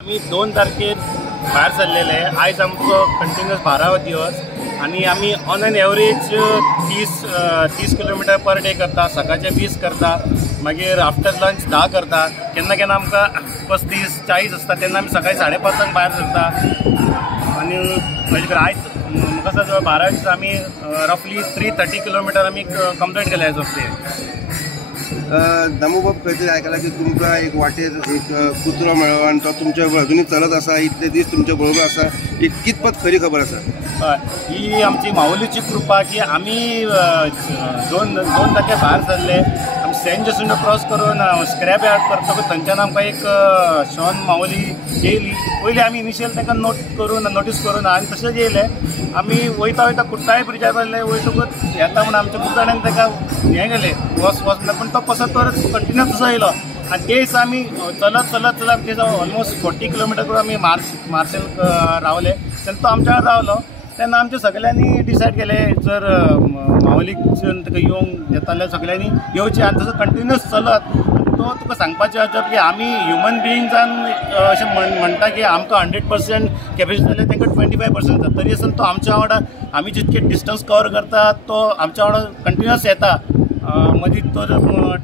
आम्ही 2 तारखेर भायर सरलेले. आयज आमचो कंटिन्युअस 12वा दिवस आणि आम्ही on an average 30 kilometre per day करता. सकाळचे 20 करता, मागीर आफ्टर लंच 10 करता. केन्ना केन्ना आमकां 35-40 आसता, तेन्ना आमी सकाळी 5:30 भायर सरता. आणि म्हणजे आयज म्हाका जवळ 12 दीस आमी रफली 330 किलोमीटर आमी कंप्लीट केले एज ऑफ डे. दामोबाब खंय तरी आयकलां की तुमकां एक वाटेर एक कुत्रो मेळ्ळो आनी तो तुमच्या अजुनूय चलत आसा, इतले दीस तुमच्या बरोबर आसा. एक कितपत खरी खबर आसा? हय, ही आमची माऊलीची कृपा की आमी 2 तारखे भायर सरले. आमी सेंट जेसुंडो क्रॉस करून स्क्रॅप यार्ड करतकच थंयच्यान आमकां एक शॉन माऊली येयली. पयलीं आमी इनिशियल ताका नोटीस करून आनी तशेंच येयले. आमी वयता वयता कुट्टाळे ब्रिजार वयले. वयतकूच येता म्हणून आमच्या कुट्टाळ्यान ताका हें गेले वच म्हणल्यार, पूण तो कसो तर कंटिन्युअस तसो येयलो. आनी ते दिसा आमी चलत ते ऑलमोस्ट 40 किलोमीटर करून आमी मार्शल रावले. तेन्ना तो आमच्या वांगडा रावलो. तेन्ना आमच्या सगळ्यांनी डिसायड केले जर माऊलीच्यान ताका येवंक येता जाल्यार सगळ्यांनी येवचें. आनी तसो कंटिन्युअस चलत तो तुका सांगपाचें अजब की आमी ह्युमन बिईंग्सान अशें म्हणटा की आमकां 100% कॅपेसिटी जाल्यार तांकां 25% जाता. तरी आसतना तो आमच्या वांगडा आमी जितके डिस्टन्स कवर करता तो आमच्या वांगडा कंटिन्युअस येता. मदीं तो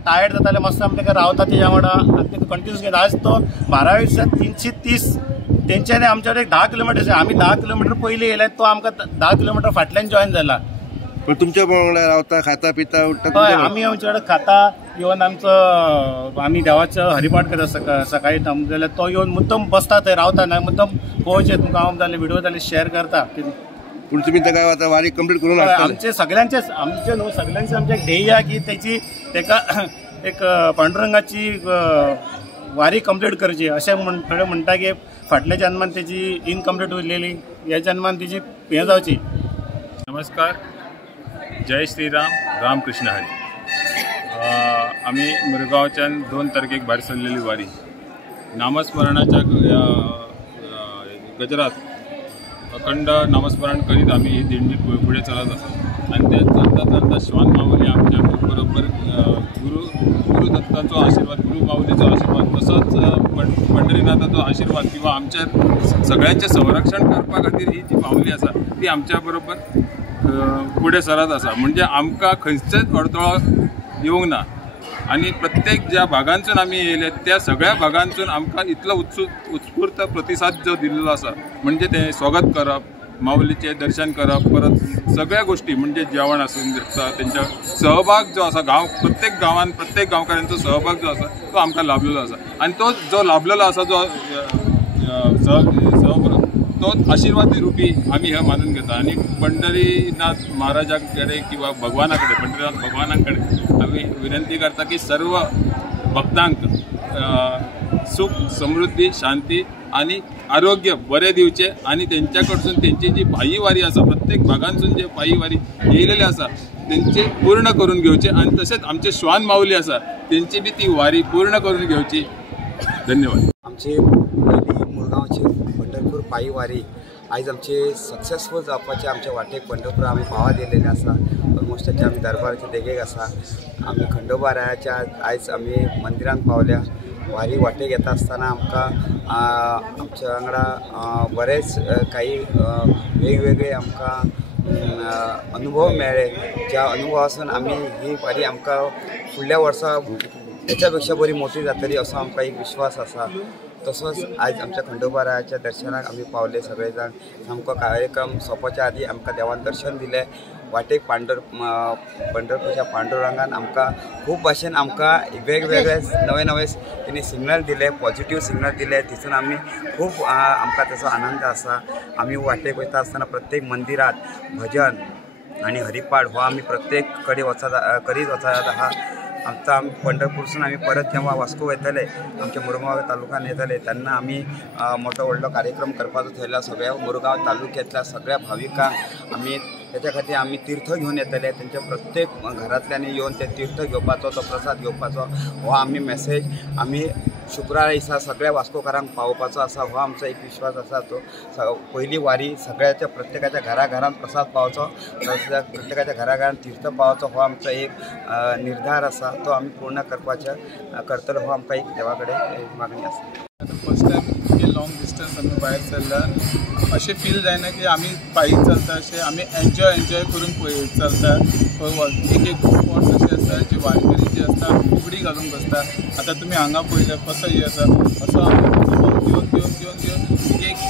टायर्ड जाता जाल्यार मातसो आमी ताका रावता तेज्या वांगडा आनी ताका कंटिन्युअस घेता. आज तो 12 दिसांत 330 तेंच्यांनी आमच्या एक 10 किलोमीटर. आमी 10 किलोमीटर पयलीं येयले, तो आमकां 10 किलोमीटर फाटल्यान जॉइन जाला. पण तुमच्या वांगडा रावता, खाता पिता उठता? हय, आमी आमचे कडेन खाता. इवन आमी देवाचो हरिपाठ करता सकाळी जाल्यार तो येवन मुद्दम बसता थंय रावता. ना मुद्दम पळोवचें तुमकां हांव जाल्यार व्हिडिओ जाल्यार शेअर करता. पूण तुमी ताका आतां वारी कंप्लीट करून आमचे सगळ्यांचे न्हू सगळ्यांचे आमचे ध्येय की ताका एक पांडुरंगाची वारी कंप्लीट करची अशें म्हणटा की फाटल्या जन्मान तेजी इनकम्प्लीट उरलेली, ह्या जन्मान तेजी हें जावची. नमस्कार, जय श्रीराम, रामकृष्ण हरी. आम्ही मुरगांवच्यान 2 तारखेक भायर सरलेली वारी. नामस्मरणाच्या गजरात अखंड नामस्मरण करीत आम्ही ही दिंडी पुढे चलत असतो. आणि ते चलता श्वान माऊली आमच्या बरोबर गुरुदत्ताचो आशीर्वाद, गुरु माऊलीचो आशीर्वाद, तसोच पंढरीनाथाचो आशीर्वाद किंवा आमच्या सगळ्यांचे संरक्षण करपा खातीर ही जी माऊली आसा ती आमच्या बरोबर पुढे सरत आसा. म्हणजे आमकां खंयचेच अडथळो येवंक ना. आणि प्रत्येक ज्या भागांतून आमी येयले त्या सगळ्या भागांतून आमकां इतलो उत्स्फूर्त प्रतिसाद जो दिल्लो आसा. म्हणजे ते स्वागत करप, माऊलीचे दर्शन करप, परत सगळ्या गोष्टी म्हणजे जेवण आसून दिसता, तेंच्या सहभाग जो आसा प्रत्येक गांवांत प्रत्येक गांवकारांचो सहभाग जो आसा तो आमकां लाभलेलो आसा. आणि तो जो लाभलेलो आसा जो सहभाग तोच आशीर्वादी रुपी आम्ही हे मानून घेता. आणि पंढरीनाथ महाराजाकडे किंवा भगवानाकडे, पंढरीनाथ भगवानाकडे आम्ही विनंती करता की सर्व भक्तांक सुख, समृद्धी, शांती आणि आरोग्य बरे दिवचे आणि त्यांच्याकडसून त्यांची जी पायी वारी आसा प्रत्येक भागांसून जे पायी वारी येयलेले आसा त्यांचे पूर्ण करून घेवचे आणि तसेच आमचे श्वान माऊली आसा त्यांची बी ती वारी पूर्ण करून घेवची. धन्यवाद. आमची पहिली मुरगांवची पंढरपूर पायी वारी आयज आमची सक्सेसफूल जावपाची आमच्या वाटेक पंढरपूर आमी पावा दिलेले आसा. ऑलमोस्ट त्याच्या आमी दरबाराच्या देगेक आसा. आमी खंडोबा रायाच्या आयज आमी मंदिरांत पावल्या. वारी वाटेक येता आसतना आमकां आमच्या वांगडा बरेच काही वेगवेगळे आमकां अनुभव मेळ्ळे. ज्या अनुभवासून आमी ही वारी आमकां फुडल्या वर्सा हेच्या पेक्षा बरी मोठी जातली असो आमकां एक विश्वास आसा. तसोच आज आमच्या खंडोबा रायाच्या दर्शनाक आमी पावले. सगळे जाण सामको कार्यक्रम सोंपच्या आदी आमकां देवान दर्शन दिलें. वाटेक पंढरपूरच्या पांडुरंगान आमकां खूब भाशेन आमकां वेगवेगळे नवे नवे तेणी सिग्नल दिले, पॉझिटिव्ह सिग्नल दिले. तितून आमी खूब आमकां ताचो आनंद आसा. आमी वाटेक वयता आसतना प्रत्येक मंदिरात भजन आनी हरिपाठ हो आमी प्रत्येक कडेन करीत वचत आहा. आमचा पंढरपूरसून आमी परत जेव्हा वास्को वयतले आमच्या मुरगांव तालुक्यान येतले तेन्ना आमी मोठो व्हडलो कार्यक्रम करपाचो थयला. सगळ्या मुरगांव तालुक्यातल्या सगळ्या भाविकांक आमी त्याच्या खातीर आमी तीर्थ घेवन येतले. तेंच्या प्रत्येक घरांतल्यानी येवन ते तीर्थ घेवपाचो, तो प्रसाद घेवपाचो हो आमी मेसेज आमी शुक्रार दिसा सगळ्या वास्कोकारांक पावोवपाचो आसा. हो आमचो एक विश्वास आसा. तो पयली वारी सगळ्याच्या प्रत्येकाच्या घराघरांत प्रसाद पावचो, प्रत्येकाच्या घराघरांत तीर्थ पावचो हो आमचो एक निर्धार आसा. तो आमी पूर्ण करतलो हो आमकां एक देवा कडेन मागणी आसा. फर्स्ट टाइम इतके लॉंग डिस्टन्स आमी भायर सरला अशें फील जायना की आमी पायी चलता. अशें आमी एन्जॉय करून चलता. एक एक स्पॉट्स अशे आसा जे वारकरी जे आसता फुगडी घालून बसता. आतां तुमी हांगा पळयलें कसो हे आसा असो आमी घेवन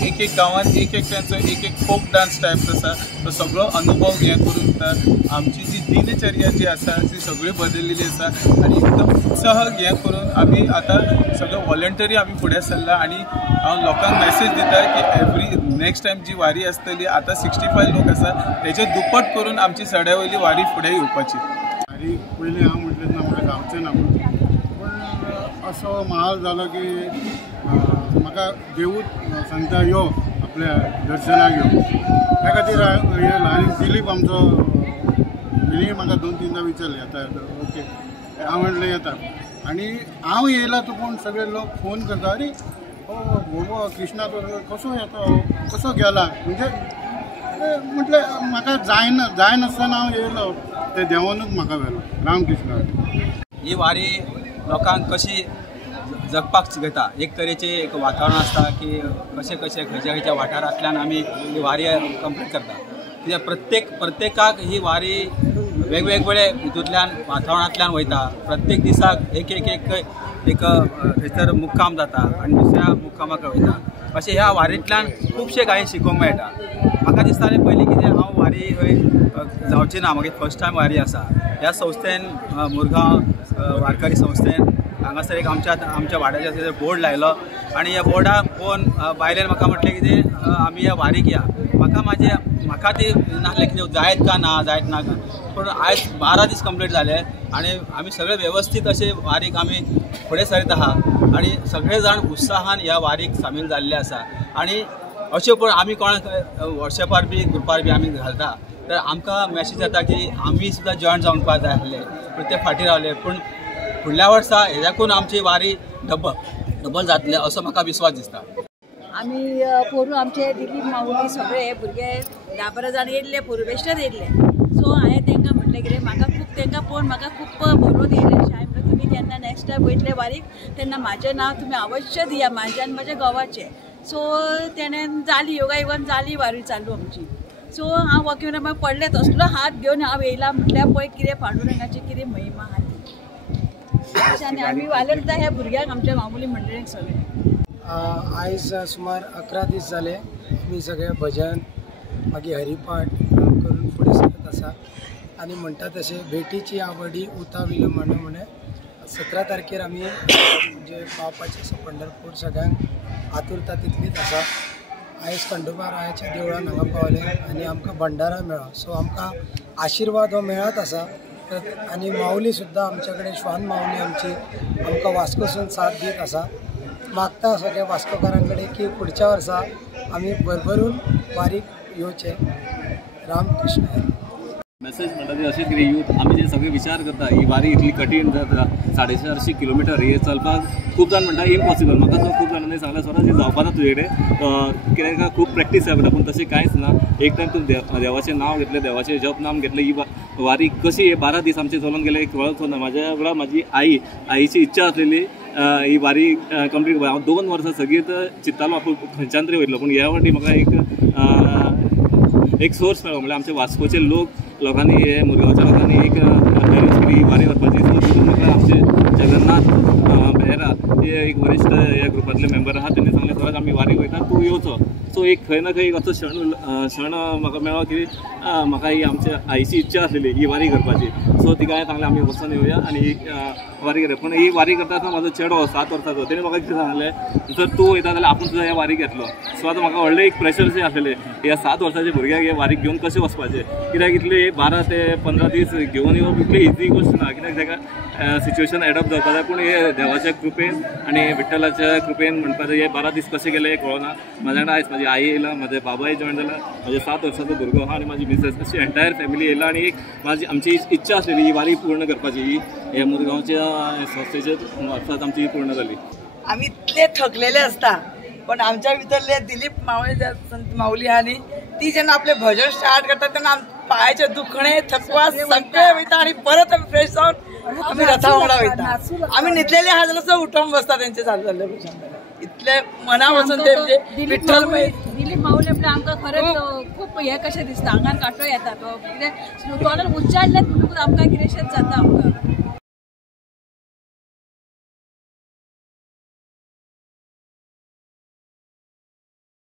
एक एक गांवांत एक त्यांचो एक फोक डान्स टायप्स आसा. तो सगळो अनुभव हे करून दिता. आमची जी दिनचर्या जी आसा ती सगळी बदललेली आसा आनी एकदम उत्साह हे करून आमी आतां सगळो वॉलंटरी आमी फुडें सरला. आनी हांव लोकांक मेसेज दिता की एवरी नेक्स्ट टायम जी वारी आसतली आतां 65 लोक आसा तेजे दुप्पट करून आमची सड्या वयली वारी फुडें येवपाची. वारी पयलीं हांव म्हटलें ना म्हाका जावचें ना पूण असो माहोल जालो की म्हाका देवूच सांगता यो आपल्या दर्शनाक यो. त्या खातीर हे ल्हान दिलीप आमचो तिणें म्हाका 2-3दां विचारलें येता ओके. हांव म्हटलें येता आनी हांव येयला तूं पूण सगळे लोक फोन करता अरे बाबा कृष्णा कसो येतो कसो गेला म्हणजे म्हटलें म्हाका जाय नासतना हांव येयलो ते देवानूच म्हाका व्हेलो. रामकृष्ण. ही वारी लोकांक कशी जगपाक शिकयता. एक तरेचें एक वातावरण आसता की कशें खंयच्या वाठारांतल्यान आमी ही वारी कंप्लीट करता. कित्याक प्रत्येकाक ही वारी वेगवेगळे हितूंतल्यान वातावरणांतल्यान वयता. प्रत्येक दिसाक एक थंयसर मुक्काम जाता आनी दुसऱ्या मुक्कामाक वयता. अशें ह्या वारींतल्यान खुबशें काही शिकोवंक मेळटा. म्हाका दिसतालें पयलीं कितें हांव वारी जावची ना, म्हागे फर्स्ट टायम वारी आसा. ह्या संस्थेन मुरगांव वारकरी संस्थेन हांगासर एक आमच्या वाड्याचेर बोर्ड लायलो आनी ह्या बोर्डाक पळोवन बायलेन म्हाका म्हटलें कितें आमी ह्या वारीक या. म्हाका ती नासलें कितें जायत का ना जायत ना. पूण आयज 12 दीस कंप्लीट जाले आनी आमी सगळे वेवस्थीत अशे वारीक आमी फुडें सरीत आहा आनी सगळे जाण उत्साहान ह्या वारीक सामील जाल्ले आसा. आनी अशें पळय आमी कोणाक वॉट्सॅपार बी ग्रुपार बी आमी घालता तर आमकां मॅसेज येता की आमी सुद्दां जॉयन जावपाक जाय आसले पूण ते फाटीं रावले. पूण फुडल्या वर्सा हेज्याकून आमची वारी डबल जातले असो म्हाका विश्वास दिसता. आमी पोरू आमचे दिलीप माऊली सगळे भुरगे 10-12 जाण येयल्ले पोरू बेश्टेच येयल्ले. सो हांवें तांकां म्हटलें कितें म्हाका खूब तांकां पळोवन म्हाका खूब बरोवन येयलें. हांवें म्हटलें तुमी केन्ना नेक्स्ट टायम वयतले वारीक तेन्ना म्हाजें नांव तुमी अवश्य दिया म्हाजें आनी म्हज्या घोवाचें. सो तेणें जाली योगायोगान जाली वारी चालू आमची. सो हांव वॉकिंग म्हाका पडलें तसलो हात घेवन हांव येयला म्हटल्यार पळय कितें पांडुरंगाची कितें महिमा आहा ती. आनी आमी वालयता ह्या भुरग्यांक आमच्या मामुली मंडळीक सगळे. आयज सुमार 11 दीस जाले आमी सगळे भजन मागीर हरिपाठ करून फुडें सरत आसा. आनी म्हणटा तशें भेटीची आवडी उता विलंबना म्हणे 17 तारखेर आमी म्हणजे पावपाचें आसा पंढरपूर. सगळ्यांक आतुरता तितलीच आसा. आयज खंडोबा रायाच्या देवळान हांगा पावले आनी आमकां भंडारा मेळ्ळो. सो आमकां आशिर्वाद हो मेळत आसा. आनी माऊली सुद्दां आमचे कडेन श्वान माऊली आमची आमकां वास्कोसून साथ दीत आसा. मागता सगळ्या वास्कोकारांकडे की पुढच्या वर्सा आम्ही भरभरून वारीक येवचे. रामकृष्ण. मेसेज म्हणटा ती अशेंच कितें यूथ आमी जे सगळे विचार करता ही वारी इतली कठीण जाता 450 किलोमिटर हे चलपाक खूब जाण म्हणटा इम्पॉसिबल. म्हाका सो खूब जाणांनी सांगलें स्वराज जावपा ना तुजे कडेन कित्याक काय खूब प्रॅक्टीस जाय पडटा. पूण तशें कांयच ना. एक टायम तूं देवाचें नांव घेतलें देवाचें जप नाम घेतलें ही वारी कशी 12 दीस आमचे चलून गेले एक कळत ना. म्हाज्या वेळार म्हाजी आईची इच्छा आसलेली ही वारी कंप्लीट हांव 2 वर्सां सगळीत चिंत्तालो आपूण खंयच्यान तरी वयतलो. पूण ह्या फावटी म्हाका एक सोर्स मेळ्ळो म्हणल्यार आमचे वास्कोचे लोकांनी हे मुरगांवच्या लोकांनी एक ही वारी वचपाची. सो तितून म्हाका आमचे जगन्नाथ बेहरा ते एक वरिश्ठ ह्या ग्रुपांतले मेंबर आहात तेणी सांगलें स्वराज आमी वारी वयता तूं येवचो. सो एक खंय ना खंय असो क्षण म्हाका मेळ्ळो की म्हाका ही आमच्या आईची इच्छा आसलेली ही वारी करपाची. सो तिका हांवें सांगलें आमी वचून येवया आनी ही वारी करया. पूण ही वारी करता आसतना म्हाजो चेडो 7 वर्साचो तेणी म्हाका कितें सांगलें जर तूं वयता जाल्यार आपूण सुद्दां ह्या वारी घेतलो. सो आतां म्हाका व्हडलें एक प्रेशरशें आसलेलें ह्या 7 वर्साच्या भुरग्याक हे वारीक घेवन कशें वचपाचें. कित्याक इतले 12 ते 15 दीस घेवन येवप इतली इजी गोश्ट ना. कित्याक ताका सिच्युएशन एडॉप्ट जावपा जाय. पूण हे देवाच्या कृपेन आनी विठ्ठलाच्या कृपेन म्हणपाचें हे 12 दीस कशें गेले हें कळना. म्हाज्या वांगडा आयज म्हाजी आई येयला, म्हाजे बाबाय जॉयन जाला, म्हाजे 7 वर्साचो भुरगो आहा आनी म्हाजी मिसेस अशी एंटायर फॅमिली येयला. आनी एक आमची इच्छा आसलेली ही वारी पूर्ण करपाची. ही हे मुरगांवच्या संस्थेचे मार्फत आमची ही पूर्ण जाली. आम्ही इतले थकलेले असता पण आमच्या भितरले दिलीप मावळे संत माऊली आनी ती जेन्ना आपले भजन स्टार्ट करता तेन्ना पायाचे दुखणे थकवा सगळे वयता आणि परत आमी फ्रेश जावन आमी रथा वांगडा वयता. आमी न्हिदलेले आहा जाल्यार उठून बसता तेंचे चालू जाल्ले भजन. इतले मना वचून ते विठ्ठल दिलीप माऊली आपल्या आमकां खरेंच खूप हे कशें दिसता. आंगार काटो येता तो कितें तोंडार उच्चारलें म्हणून आमकां कितेंशेंच जाता. आमकां